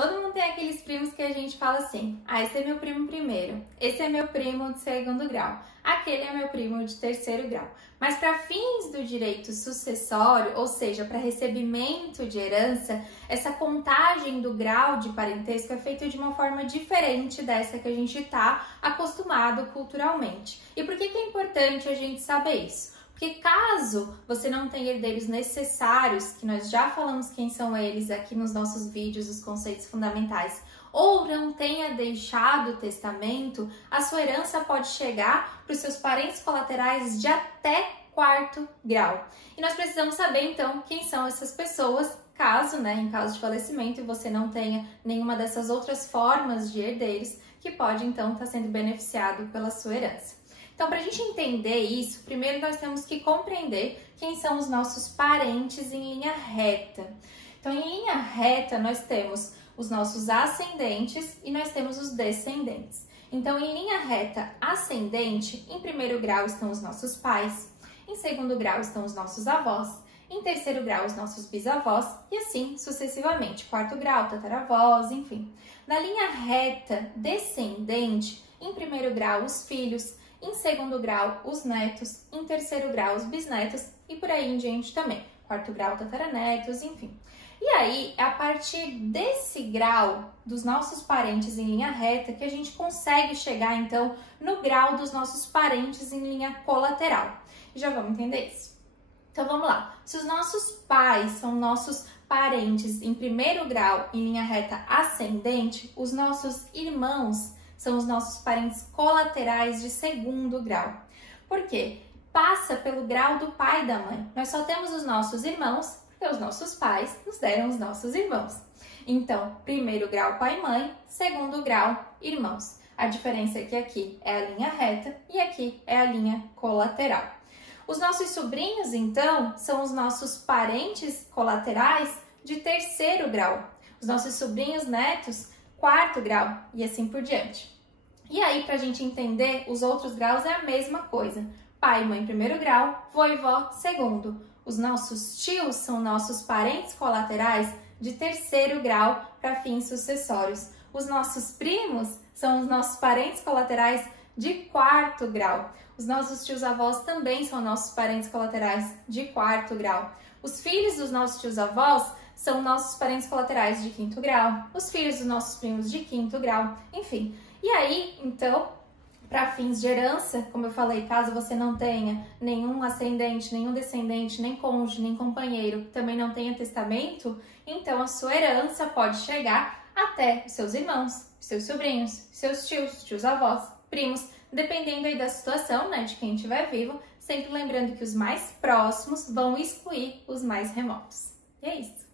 Todo mundo tem aqueles primos que a gente fala assim: ah, esse é meu primo primeiro, esse é meu primo de segundo grau, aquele é meu primo de terceiro grau. Mas para fins do direito sucessório, ou seja, para recebimento de herança, essa contagem do grau de parentesco é feita de uma forma diferente dessa que a gente está acostumado culturalmente. E por que é importante a gente saber isso? Porque caso você não tenha herdeiros necessários, que nós já falamos quem são eles aqui nos nossos vídeos, os conceitos fundamentais, ou não tenha deixado testamento, a sua herança pode chegar para os seus parentes colaterais de até quarto grau. E nós precisamos saber, então, quem são essas pessoas, em caso de falecimento, e você não tenha nenhuma dessas outras formas de herdeiros, que pode, então, estar sendo beneficiado pela sua herança. Então, para a gente entender isso, primeiro nós temos que compreender quem são os nossos parentes em linha reta. Então, em linha reta, nós temos os nossos ascendentes e nós temos os descendentes. Então, em linha reta ascendente, em primeiro grau estão os nossos pais, em segundo grau estão os nossos avós, em terceiro grau os nossos bisavós e assim sucessivamente, quarto grau, tataravós, enfim. Na linha reta descendente, em primeiro grau os filhos, em segundo grau os netos, em terceiro grau os bisnetos e por aí em diante também, quarto grau tataranetos, enfim. E aí, é a partir desse grau dos nossos parentes em linha reta que a gente consegue chegar então no grau dos nossos parentes em linha colateral. E já vamos entender isso. Então vamos lá, se os nossos pais são nossos parentes em primeiro grau em linha reta ascendente, os nossos irmãos são os nossos parentes colaterais de segundo grau. Por quê? Passa pelo grau do pai e da mãe. Nós só temos os nossos irmãos porque os nossos pais nos deram os nossos irmãos. Então, primeiro grau pai e mãe, segundo grau irmãos. A diferença é que aqui é a linha reta e aqui é a linha colateral. Os nossos sobrinhos, então, são os nossos parentes colaterais de terceiro grau. Os nossos sobrinhos netos, quarto grau e assim por diante. E aí, para a gente entender os outros graus, é a mesma coisa. Pai e mãe, primeiro grau, vô e vó, segundo. Os nossos tios são nossos parentes colaterais de terceiro grau para fins sucessórios. Os nossos primos são os nossos parentes colaterais de quarto grau. Os nossos tios avós também são nossos parentes colaterais de quarto grau. Os filhos dos nossos tios avós são nossos parentes colaterais de quinto grau, os filhos dos nossos primos de quinto grau, enfim. E aí, então, para fins de herança, como eu falei, caso você não tenha nenhum ascendente, nenhum descendente, nem cônjuge, nem companheiro, também não tenha testamento, então a sua herança pode chegar até os seus irmãos, seus sobrinhos, seus tios, tios avós, primos, dependendo aí da situação, de quem estiver vivo, sempre lembrando que os mais próximos vão excluir os mais remotos. E é isso.